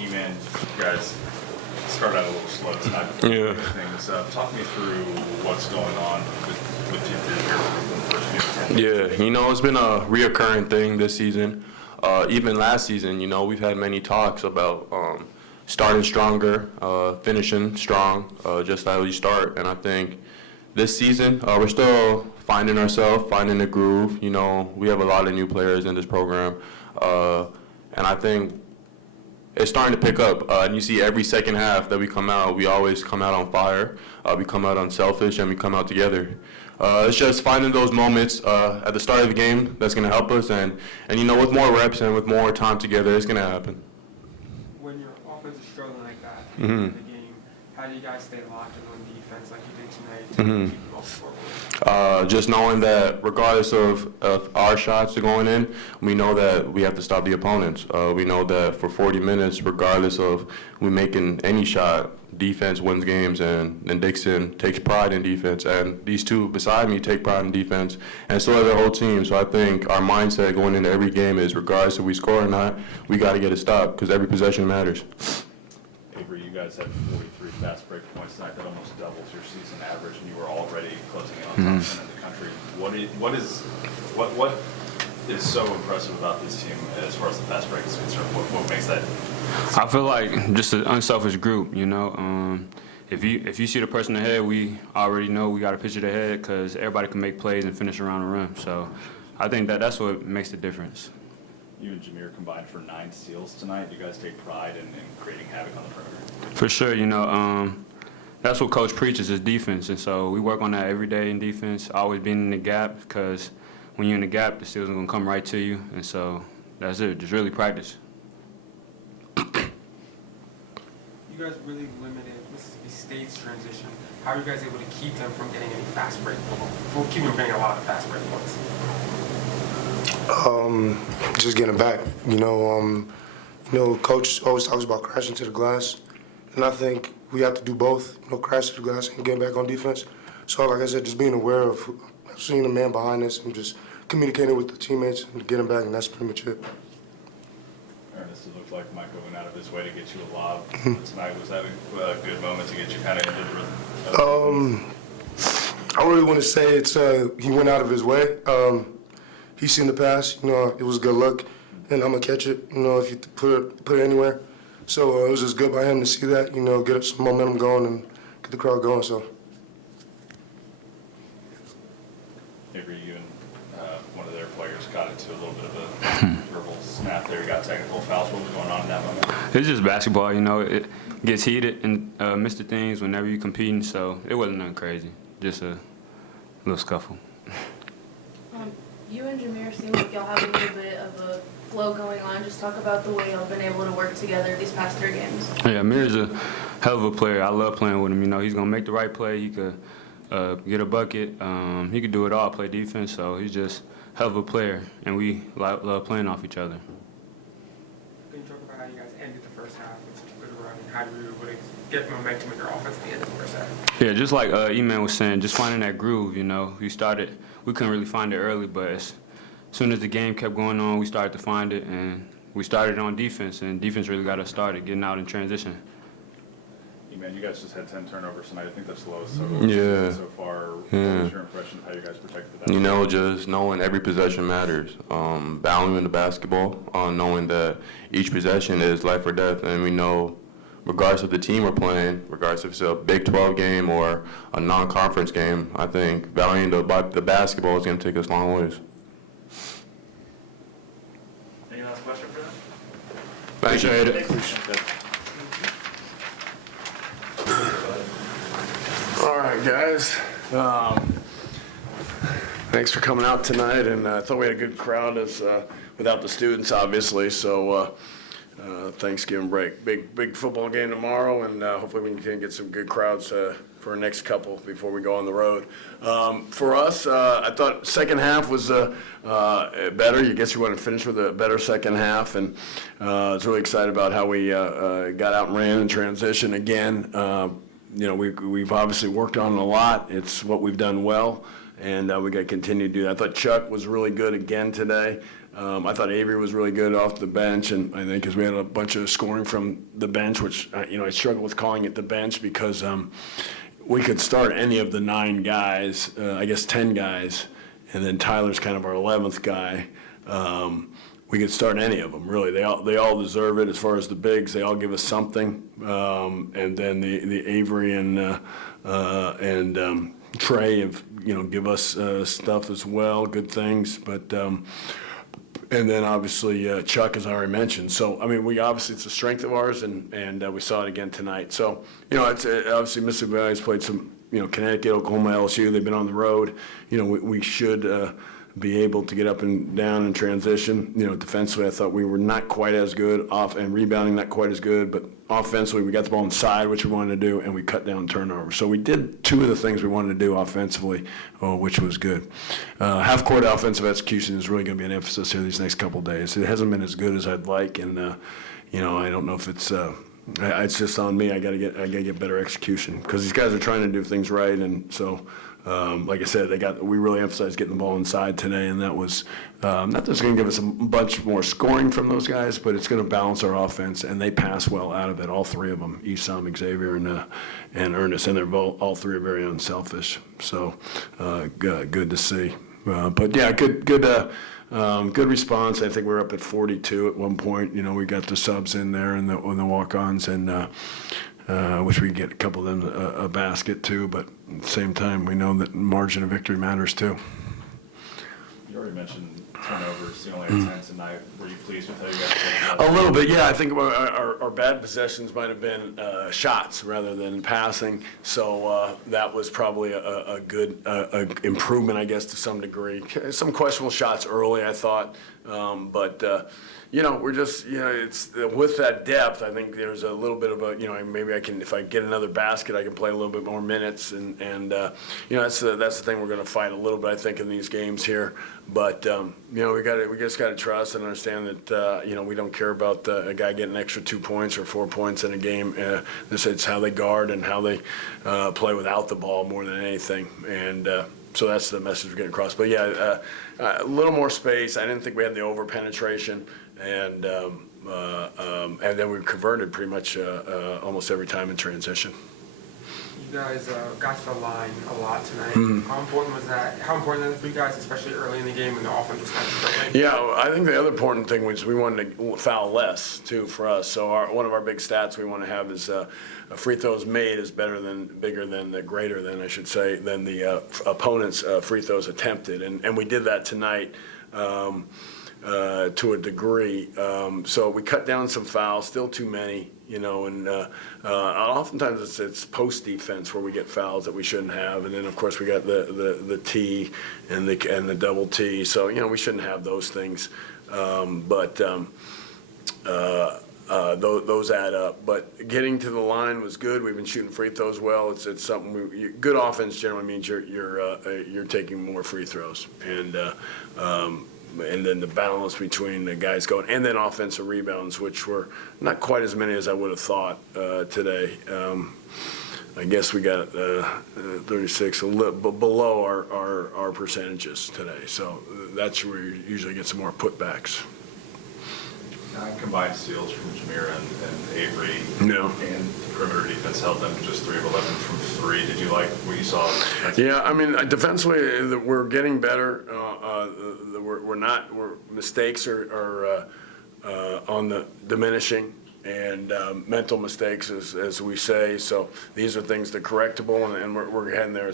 E-Man, you guys started out a little slow tonight. Yeah. Things. Talk me through what's going on with you through your first few. Yeah, it's been a reoccurring thing this season. Even last season, we've had many talks about starting stronger, finishing strong, just how we start. And I think this season, we're still finding ourselves, finding the groove. We have a lot of new players in this program. And I think it's starting to pick up. And you see every second half that we come out, we always come out on fire. We come out unselfish, and we come out together. It's just finding those moments at the start of the game that's going to help us. And with more reps and with more time together, it's going to happen. When your offense is struggling like that in the game, how do you guys stay locked in on defense like you did tonight to keep the ball scoreboard? Just knowing that regardless of our shots going in, we know that we have to stop the opponents. We know that for 40 minutes, regardless of we making any shot, defense wins games, and Dixon takes pride in defense. And these two beside me take pride in defense, and so does the whole team. So I think our mindset going into every game is regardless if we score or not, we got to get a stop because every possession matters. Avery, you guys had 43 fast break points tonight. That almost doubles your season average, and you were already closing in on top 10 in the country. What is so impressive about this team as far as the fast break is concerned? What makes that? I feel like just an unselfish group, If you see the person ahead, we already know we got to pitch it ahead because everybody can make plays and finish around the rim. So I think that's what makes the difference. You and Jameer combined for 9 steals tonight. You guys take pride in creating havoc on the perimeter. For sure, that's what Coach preaches is defense, and so we work on that every day in defense, always being in the gap because when you're in the gap, the steals are going to come right to you, and so that's it, just really practice. You guys really limited Mississippi State's transition. How are you guys able to keep them from getting any fast break points? Keep them getting a lot of fast break points? Just getting back. Coach always talks about crashing to the glass, and I think we have to do both. Crash to the glass and get back on defense. So, like I said, just being aware of seeing the man behind us and just communicating with the teammates and getting back, and that's pretty much it. Ernest, it looked like Michael went out of his way to get you a lob tonight. Was that a good moment to get you kind of into the rhythm? I really want to say it's he went out of his way. He's seen the pass. It was good luck, and I'm gonna catch it. If you put it anywhere. So it was just good by him to see that. Get some momentum going and get the crowd going. So. Avery, you and one of their players got into a little bit of a verbal snap there. You got technical fouls. What was going on in that moment? It's just basketball, it gets heated and Mr. Things whenever you're competing, so it wasn't nothing crazy, just a little scuffle. You and Jameer seem like y'all have a little bit of a flow going on. Just talk about the way y'all been able to work together these past 3 games. Yeah, Amir's a hell of a player. I love playing with him. He's going to make the right play. He could get a bucket. He could do it all, play defense. So he's just a hell of a player, and we love playing off each other. Can you talk about how you guys ended the first half with such a good run, and how you were able to get momentum in your offense at the end of the first half? Yeah, just like Emanuel was saying, just finding that groove, we couldn't really find it early, but as soon as the game kept going on, we started to find it, and we started on defense, and defense really got us started, getting out in transition. Man, you guys just had 10 turnovers tonight. I think that's the lowest so far. Yeah. What was your impression of how you guys protected that? Just knowing every possession matters. Valuing the basketball, knowing that each possession is life or death, and we know regardless of the team we're playing, regardless if it's a Big 12 game or a non-conference game, I think valuing the basketball is going to take us a long ways. Any last question for them? Appreciate it. All right, guys. Thanks for coming out tonight, and I thought we had a good crowd without the students, obviously. So Thanksgiving break, big football game tomorrow, and hopefully we can get some good crowds for our next couple before we go on the road. For us, I thought second half was better. You guess you want to finish with a better second half, and I was really excited about how we got out and ran in transition again. We've obviously worked on it a lot. It's what we've done well, and we got to continue to do that. I thought Chuck was really good again today. I thought Avery was really good off the bench, and I think because we had a bunch of scoring from the bench, which, I struggle with calling it the bench because we could start any of the 9 guys, 10 guys, and then Tyler's kind of our 11th guy. We could start any of them, really. They all deserve it as far as the bigs. They all give us something. And then the Avery and Trey have, give us stuff as well, good things. But and then obviously Chuck, as I already mentioned. So, we obviously, it's a strength of ours, and we saw it again tonight. So, it's obviously Mississippi Valley's played some, Connecticut, Oklahoma, LSU. They've been on the road. We should be able to get up and down and transition. Defensively, I thought we were not quite as good, and rebounding not quite as good, but offensively, we got the ball inside, which we wanted to do, and we cut down turnovers. So we did 2 of the things we wanted to do offensively, which was good. Half-court offensive execution is really going to be an emphasis here these next couple of days. It hasn't been as good as I'd like, and I don't know if it's just on me. I got to get better execution because these guys are trying to do things right, and so. Like I said, we really emphasized getting the ball inside today, and that was not just going to give us a bunch more scoring from those guys, but it's going to balance our offense, and they pass well out of it, all 3 of them, Esam, Xavier, and Ernest, and they're all 3 are very unselfish. So good to see. But yeah, good response. I think we're up at 42 at one point. We got the subs in there and the walk-ons, and wish we could get a couple of them a basket too, but at the same time, we know that margin of victory matters too. You already mentioned turnovers. You only had 10 tonight. Were you pleased with how you guys played? A little bit, yeah. I think our bad possessions might have been shots rather than passing, so that was probably a good improvement, I guess, to some degree. Some questionable shots early, I thought, but. We're just, it's with that depth. I think there's a little bit of a, maybe I can, if I get another basket, I can play a little bit more minutes, and that's the thing we're going to fight a little bit, I think, in these games here. But we just got to trust and understand that we don't care about a guy getting an extra 2 points or 4 points in a game. It's how they guard and how they play without the ball more than anything, and. So that's the message we're getting across. But yeah, a little more space. I didn't think we had the over penetration, and then we converted pretty much almost every time in transition. You guys got to the line a lot tonight. Mm-hmm. How important was that? How important was that for you guys, especially early in the game when the offense was kind of struggling? Yeah, I think the other important thing was we wanted to foul less too for us. So one of our big stats we want to have is free throws made is greater than the opponent's free throws attempted, and we did that tonight. To a degree, so we cut down some fouls, still too many, and oftentimes it's post defense where we get fouls that we shouldn't have, and then of course we got the T and the double T, so we shouldn't have those things, but those add up. But getting to the line was good. We've been shooting free throws well. It's something good offense generally means you're taking more free throws, and then the balance between the guys going, and then offensive rebounds, which were not quite as many as I would have thought today. I guess we got 36, a little below our percentages today. So that's where you usually get some more putbacks. Combined steals from Jameer and Avery. No. And the perimeter defense held them to just 3 of 11 from 3. Did you like what you saw? Yeah, defensively, we're getting better. Mistakes are on the diminishing, and mental mistakes, as we say. So these are things that are correctable, and we're heading there.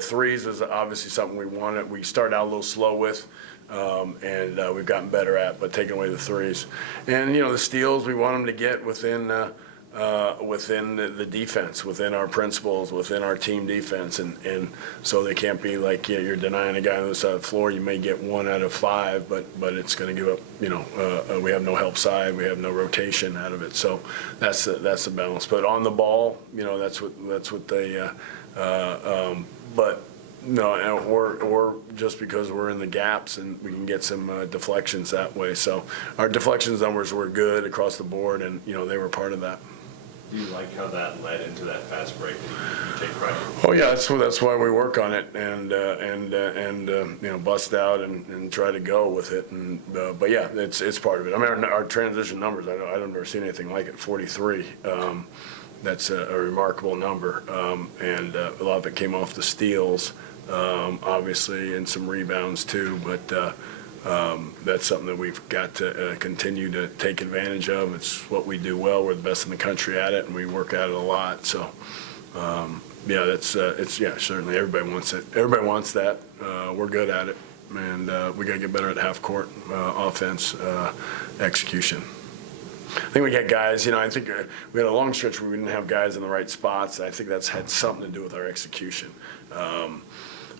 Threes is obviously something we wanted. We started out a little slow with. And we've gotten better at, but taking away the threes. And, the steals, we want them to get within the defense, within our principles, within our team defense. And so they can't be like, you're denying a guy on the side of the floor. You may get 1 out of 5, but it's going to give up, we have no help side. We have no rotation out of it. So that's the balance. But on the ball, that's what they, but. No, or just because we're in the gaps and we can get some deflections that way. So our deflections numbers were good across the board, and they were part of that. Do you like how that led into that fast break that you take pride in? Oh yeah, that's why we work on it and bust out and try to go with it. And but yeah, it's part of it. I mean, our transition numbers. I've never seen anything like it. 43. That's a remarkable number, and a lot of it came off the steals, obviously, and some rebounds too. But that's something that we've got to continue to take advantage of. It's what we do well. We're the best in the country at it, and we work at it a lot. So, yeah, certainly everybody wants it. Everybody wants that. We're good at it, and we got to get better at half court offense execution. I think we got guys, I think we had a long stretch where we didn't have guys in the right spots. I think that's had something to do with our execution,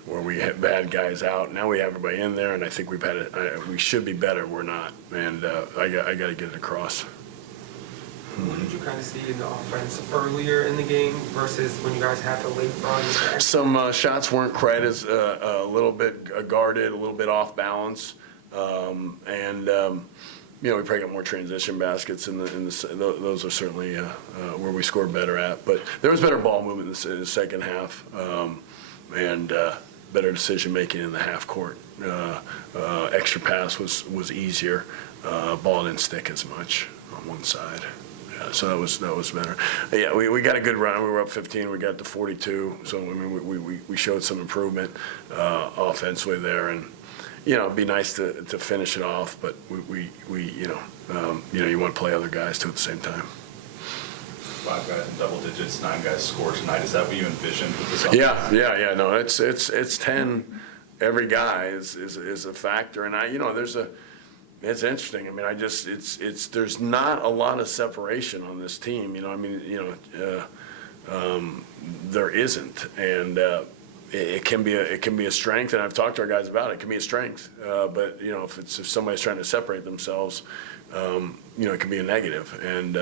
where we had bad guys out. Now we have everybody in there, and I think we should be better. We're not, and I got to get it across. What did you kind of see in the offense earlier in the game versus when you guys had the late run? Some shots weren't quite as a little bit guarded, a little bit off balance, and. We probably got more transition baskets, those are certainly where we scored better at. But there was better ball movement in the second half, and better decision making in the half court. Extra pass was easier. Ball didn't stick as much on one side. Yeah, so that was better. Yeah, we got a good run. We were up 15. We got to 42. So I mean, we showed some improvement offensively there, and. It'd be nice to finish it off, but we you want to play other guys too at the same time. 5 guys in double digits, 9 guys score tonight. Is that what you envisioned with this? Yeah. No, it's 10. Every guy is a factor, and it's interesting. I mean, there's not a lot of separation on this team. There isn't, and. It can be a strength, and I've talked to our guys about it. It can be a strength, but if somebody's trying to separate themselves, it can be a negative. And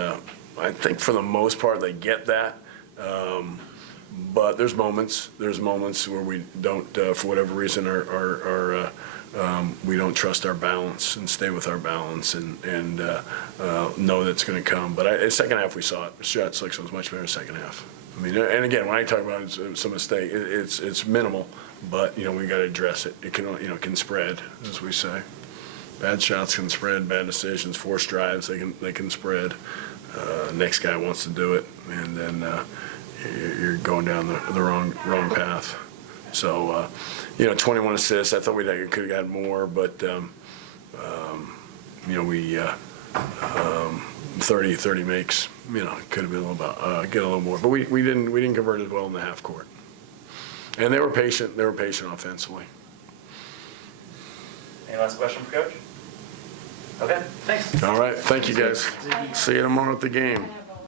I think for the most part they get that, but there's moments where we don't, for whatever reason, we don't trust our balance and stay with our balance and know that it's going to come. But second half we saw it. Shot selection was much better in the second half. I mean, and again, when I talk about some mistake, it's minimal, but we got to address it. It can spread, as we say. Bad shots can spread. Bad decisions, forced drives, they can spread. Next guy wants to do it, and then you're going down the wrong path. So, 21 assists. I thought we could have gotten more, but we 30 makes. Could have been a little get a little more, but we didn't convert as well in the half court. And they were patient. They were patient offensively. Any last question for Coach? Okay, thanks. All right, thank you guys. See you tomorrow at the game.